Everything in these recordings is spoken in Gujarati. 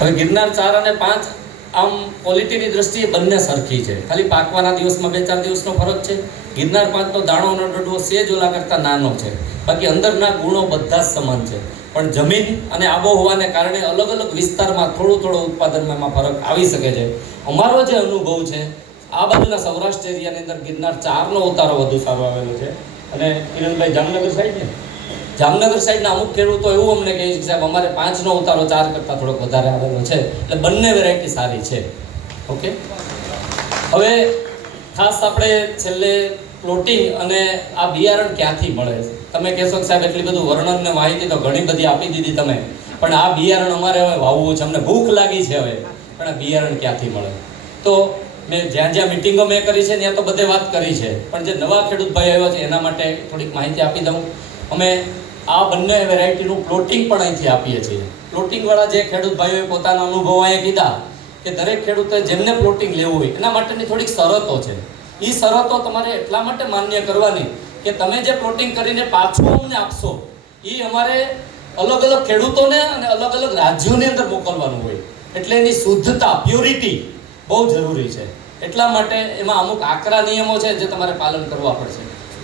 હવે ગિરનાર 4 અને 5 આમ ક્વોલિટીની દ્રષ્ટિએ બંને સરખી છે, ખાલી પાકવાના દિવસમાં 2-4 દિવસનો ફરક છે. ગિરનાર 5 તો દાણો અને ડોડવો સેજ ઓલા કરતાં નાનો છે, બાકી અંદરના ગુણો બધા જ સમાન છે. પણ જમીન અને આબોહવાને કારણે અલગ અલગ વિસ્તારમાં થોડું ઉત્પાદનમાં એમાં ફરક આવી શકે છે. અમારો જે અનુભવ છે આ બાજુના સૌરાષ્ટ્ર એરિયાની અંદર ગિરનાર 4નો ઉતારો વધુ સારો આવેલો છે. અને કિરણભાઈ જામનગર સાઈડ ને જામનગર સાઈડના અમુક ખેડૂતો એવું અમને કહે છે કે સાહેબ અમારે 5નો ઉતારો 4 કરતાં થોડોક વધારે આવેલો છે. એટલે બંને વેરાયટી સારી છે. ઓકે, હવે ખાસ આપણે છેલ્લે પ્લોટિંગ અને આ બિયારણ ક્યાંથી મળે છે. તમે કહેશો કે સાહેબ એટલી બધું વર્ણન ને માહિતી તો ઘણી બધી આપી દીધી તમે, પણ આ બિયારણ અમારે હવે વાવવું છે, અમને ભૂખ લાગી છે હવે, પણ આ બિયારણ ક્યાંથી મળે? તો મેં જ્યાં મિટિંગો મેં કરી છે ત્યાં તો બધે વાત કરી છે, પણ જે નવા ખેડૂત ભાઈ આવ્યા છે એના માટે થોડીક માહિતી આપી દઉં. અમે આ બંને વેરાયટીનું પ્લોટિંગ પણ અહીંથી આપીએ છીએ. પ્લોટિંગવાળા જે ખેડૂત ભાઈઓએ પોતાના અનુભવો અહીંયા કીધા કે દરેક ખેડૂતે જેમને પ્લોટિંગ લેવું હોય એના માટેની થોડીક શરતો છે. એ શરતો તમારે એટલા માટે માન્ય કરવાની કે તમે જે પ્લોટિંગ કરીને પાછું અમને આપશો એ અમારે અલગ અલગ ખેડૂતોને અને અલગ અલગ રાજ્યોની અંદર મોકલવાનું હોય, એટલે એની શુદ્ધતા, પ્યોરિટી બહુ જરૂરી છે. એટલા માટે એમાં અમુક આકરા નિયમો છે જે તમારે પાલન કરવા પડશે.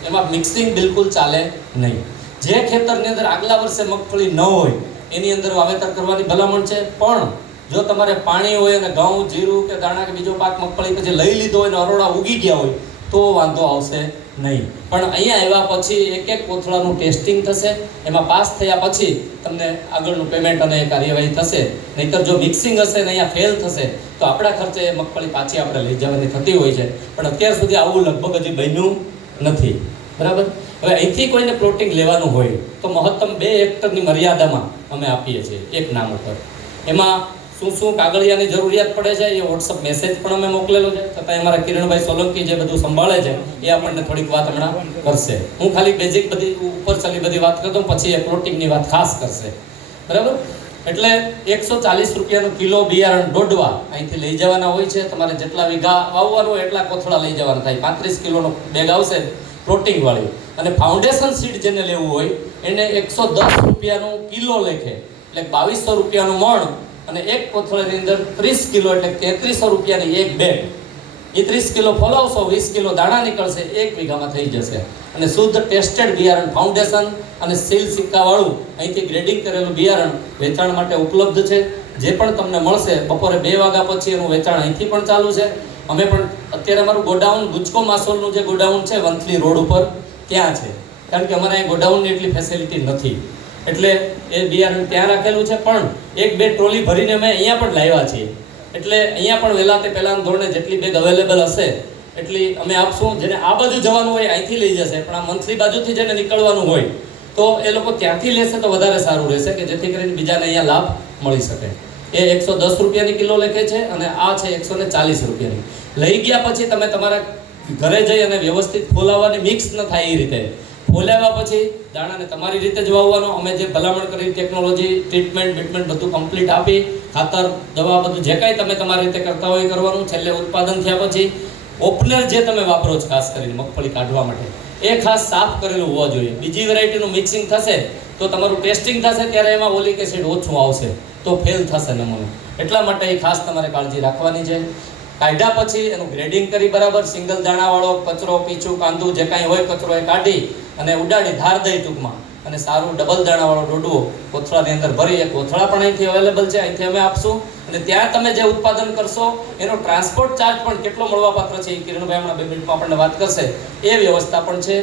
એમાં મિક્સિંગ બિલકુલ ચાલે નહીં. જે ખેતરની અંદર આગલા વર્ષે મગફળી ન હોય એની અંદર વાવેતર કરવાની ભલામણ છે, પણ જો તમારે પાણી હોય અને ઘઉં, જીરું કે દાણા કે બીજો પાક મગફળી પછી લઈ લીધો હોય અને અરોડા ઉગી ગયા હોય તો વાંધો આવશે નહીં. પણ અહીંયા આવ્યા પછી એક કોથળાનું ટેસ્ટિંગ થશે, એમાં પાસ થયા પછી તમને આગળનું પેમેન્ટ અને કાર્યવાહી થશે. નહીંતર જો મિક્સિંગ હશે ને અહીંયા ફેલ થશે તો આપણા ખર્ચે મગફળી પાછી આપણે લઈ જવાની થતી હોય છે, પણ અત્યાર સુધી આવું લગભગ હજી બન્યું નથી. બરાબર. હવે અહીંથી કોઈને પ્લોટિંગ લેવાનું હોય તો મહત્તમ 2 હેક્ટરની મર્યાદામાં અમે આપીએ છીએ એક નામ ઉપર. એમાં શું કાગળિયાની જરૂરિયાત પડે છે એ વોટ્સઅપ મેસેજ પણ અમે મોકલેલો છે, છતાં અમારા કિરણભાઈ સોલંકી જે બધું સંભાળે છે એ આપણને થોડીક વાત હમણાં કરશે. હું ખાલી બેઝિક બધી ઉપર ચલી બધી વાત કરતો, પછી એ પ્લોટિંગની વાત ખાસ કરશે. બરાબર. એટલે 140 રૂપિયાનો કિલો બિયારણ ડોડવા અહીંથી લઈ જવાના હોય છે. તમારે જેટલા વીઘા વાવવાનું હોય એટલા કોથળા લઈ જવાના થાય. 35 કિલોનો બેગ આવશે પ્લોટિંગ વાળી. અને ફાઉન્ડેશન સીડ જેને લેવું હોય એને 110 રૂપિયાનું કિલો લેખે, એટલે 2200 રૂપિયાનું મણ, અને એક કોથળાની અંદર 30 કિલો એટલે 3300 રૂપિયાની એક બેગ. એ 30 કિલો ફોલાવશો, 20 કિલો દાણા નીકળશે, 1 વીઘામાં થઈ જશે. અને શુદ્ધ ટેસ્ટેડ બિયારણ, ફાઉન્ડેશન અને સીલ સિક્કાવાળું અહીંથી ગ્રેડિંગ કરેલું બિયારણ વેચાણ માટે ઉપલબ્ધ છે. જે પણ તમને મળશે બપોરે 2 વાગ્યા પછી એનું વેચાણ અહીંથી પણ ચાલુ છે. અમે પણ અત્યારે અમારું ગોડાઉન ગુજકો માસોલનું જે ગોડાઉન છે વંથલી રોડ ઉપર ત્યાં છે, કારણ કે અમારે અહીં ગોડાઉનની એટલી ફેસિલિટી નથી, એટલે એ બિયારણ ત્યાં રાખેલું છે. પણ 1-2 ટ્રોલી ભરીને અમે અહીંયા પણ લાવ્યા છીએ, એટલે અહીંયા પણ વહેલા તે પહેલાં ધોરણે જેટલી બેગ અવેલેબલ હશે એટલી અમે આપશું. જેને આ બાજુ જવાનું હોય અહીંથી લઈ જશે, પણ આ મંથલી બાજુથી જેને નીકળવાનું હોય તો એ લોકો ત્યાંથી લેશે તો વધારે સારું રહેશે, કે જેથી કરીને બીજાને અહીંયા લાભ મળી શકે. એ 110 રૂપિયાની કિલો લેખે છે અને આ છે 140 રૂપિયાની. લઈ ગયા પછી તમે તમારા ઘરે જઈ અને વ્યવસ્થિત ફોલાવવાની, મિક્સ ન થાય એ રીતે ફોલાવ્યા પછી દાણાને તમારી રીતે જ વાવવાનો. અમે જે ભલામણ કરી ટેકનોલોજી, ટ્રીટમેન્ટ બધું કમ્પ્લીટ આપી, ખાતર, દવા બધું જે કાંઈ તમે તમારી રીતે કરતા હોય કરવાનું. છેલ્લે ઉત્પાદન થયા પછી ઓપનર જે તમે વાપરો છો ખાસ કરીને મગફળી કાઢવા માટે એ ખાસ સાફ કરેલું હોવા જોઈએ. બીજી વેરાયટીનું મિક્સિંગ થશે તો તમારું ટેસ્ટિંગ થશે ત્યારે એમાં ઓલિક એસિડ ઓછું આવશે તો ફેલ થશે નમૂનો. એટલા માટે એ ખાસ તમારે કાળજી રાખવાની છે. કાઢ્યા પછી એનું ગ્રેડિંગ કરી બરાબર, સિંગલ દાણાવાળો કચરો, પીછું, કાંદું જે કાંઈ હોય કચરો એ કાઢી અને ઉડાડી ધાર દઈ ટૂંકમાં, અને સારું ડબલ દાણાવાળો ડોડવો કોથળાની અંદર ભરી. એ કોથળા પણ અહીંથી અવેલેબલ છે, અહીંથી અમે આપશું. અને ત્યાં તમે જે ઉત્પાદન કરશો એનો ટ્રાન્સપોર્ટ ચાર્જ પણ કેટલો મળવાપાત્ર છે એ કિરણભાઈ હમણાં 2 મિનિટમાં આપણને વાત કરશે. એ વ્યવસ્થા પણ છે.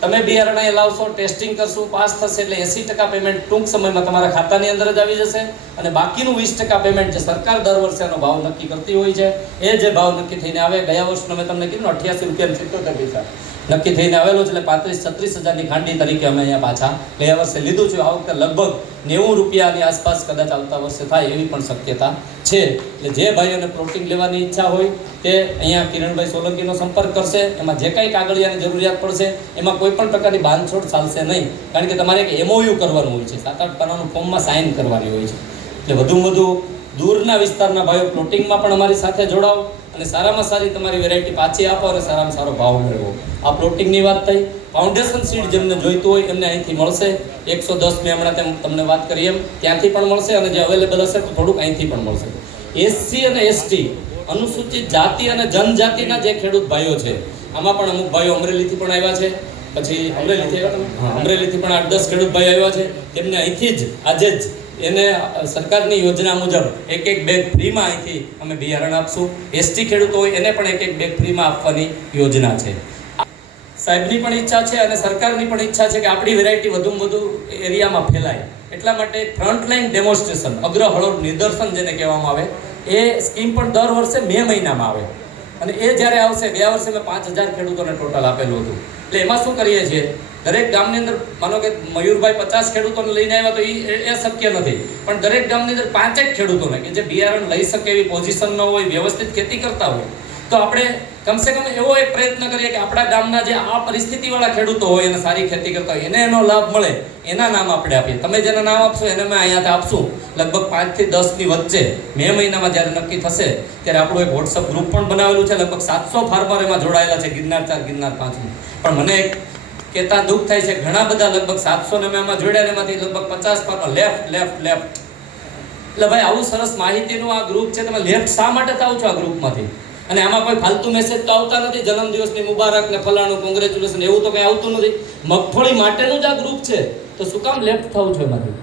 તમે બિયારણ અહીં લાવશો, ટેસ્ટિંગ કરશું, પાસ થશે એટલે 80% પેમેન્ટ ટૂંક સમયમાં તમારા ખાતાની અંદર જ આવી જશે. અને બાકીનું 20% પેમેન્ટ જે સરકાર દર વર્ષે એનો ભાવ નક્કી કરતી હોય છે એ જે ભાવ નક્કી થઈને આવે, ગયા વર્ષનો મેં તમને કીધું 88 રૂપિયા 77 પૈસા નક્કી થઈને આવેલો છે, એટલે 35-36 હજારની ખાંડી તરીકે અમે અહીંયા પાછા ગયા વર્ષે લીધું છે. આ વખતે લગભગ 90 રૂપિયાની આસપાસ કદાચ આવતા વર્ષે થાય એવી પણ શક્યતા છે. એટલે જે ભાઈઓને પ્લોટિંગ લેવાની ઈચ્છા હોય તે અહીંયા કિરણભાઈ સોલંકીનો સંપર્ક કરશે. એમાં જે કાંઈ કાગળિયાની જરૂરિયાત પડશે એમાં કોઈ પણ પ્રકારની બાંધછોડ ચાલશે નહીં, કારણ કે તમારે એક MOU કરવાનું હોય છે, 7-8 પાનાનું ફોર્મમાં સાઇન કરવાની હોય છે. એટલે વધુમાં વધુ દૂરના વિસ્તારના ભાઈઓ પ્લોટિંગમાં પણ અમારી સાથે જોડાઓ અને સારામાં સારી તમારી વેરાયટી પાછી આપો અને સારામાં સારો ભાવ મેળવો. આ પ્લોટિંગની વાત થઈ. ફાઉન્ડેશન સીડ જેમને જોઈતું હોય એમને અહીંથી મળશે. 110 મેં હમણાં તમને વાત કરી એમ ત્યાંથી પણ મળશે, અને જે અવેલેબલ હશે તો થોડુંક અહીંથી પણ મળશે. એસસી અને એસટી અનુસૂચિત જાતિ અને જનજાતિના જે ખેડૂત ભાઈઓ છે, આમાં પણ અમુક ભાઈઓ અમરેલીથી પણ આવ્યા છે. પછી અમરેલીથી આવ્યા તમે? હા, અમરેલીથી પણ 8-10 ખેડૂત ભાઈ આવ્યા છે. તેમને અહીંથી જ આજે જ એને સરકારની યોજના મુજબ એક બેગ ફ્રીમાં અહીંથી અમે બિયારણ આપશું. એસટી ખેડૂતો હોય એને પણ એક બેગ ફ્રીમાં આપવાની યોજના છે. સાહેબની પણ ઈચ્છા છે અને સરકારની પણ ઈચ્છા છે કે આપણી વેરાયટી વધુમાં વધુ એરિયામાં ફેલાય. એટલા માટે ફ્રન્ટલાઇન ડેમોન્સ્ટ્રેશન, અગ્ર હળોળ નિદર્શન જેને કહેવામાં આવે, એ સ્કીમ પણ દર વર્ષે મે મહિનામાં આવે. અને એ જ્યારે આવશે, ગયા વર્ષે મેં 5000 ખેડૂતોને ટોટલ આપેલું હતું. એટલે એમાં શું કરીએ છીએ, દરેક ગામની અંદર માનો કે મયુરભાઈ 50 ખેડૂતોને લઈને આવ્યા તો એ શક્ય નથી, પણ દરેક ગામની અંદર 5 ખેડૂતોને કે જે બિયારણ લઈ શકે એવી પોઝિશન ન હોય, વ્યવસ્થિત ખેતી કરતા હોય, તો આપણે કમસે કમ એવો એક પ્રયત્ન કરીએ કે આપણા ગામના જે આ પરિસ્થિતિવાળા ખેડૂતો હોય અને સારી ખેતી કરતા હોય એને એનો લાભ મળે, એના નામ આપણે આપીએ. તમે જેના નામ આપશો એને મેં અહીંયાથી આપશું. લગભગ 5 થી 10 ની વચ્ચે મે મહિનામાં જ્યારે નક્કી થશે ત્યારે આપણું એક વોટ્સઅપ ગ્રુપ પણ બનાવેલું છે. લગભગ 700 ફાર્મર એમાં જોડાયેલા છે, ગિરનાર 4 ગિરનાર 5. પણ મને એક કહેતા દુઃખ થાય છે, ઘણા બધા લગભગ 700 ને મેં એમાં જોડ્યા, એમાંથી લગભગ 50 ફાર્મર લેફ્ટ. એટલે ભાઈ આવું સરસ માહિતીનું આ ગ્રુપ છે, તમે લેફ્ટ શા માટે થાવ છો આ ગ્રુપમાંથી? અને આમાં કોઈ ફાલતુ મેસેજ તો આવતા નથી, જન્મદિવસની મુબારક ને ફલાણું કોંગ્રેચ્યુલેશન એવું તો કંઈ આવતું નથી. મગફળી માટેનું જ આ ગ્રુપ છે, તો શું કામ લેફ્ટ થવું છે એમાંથી?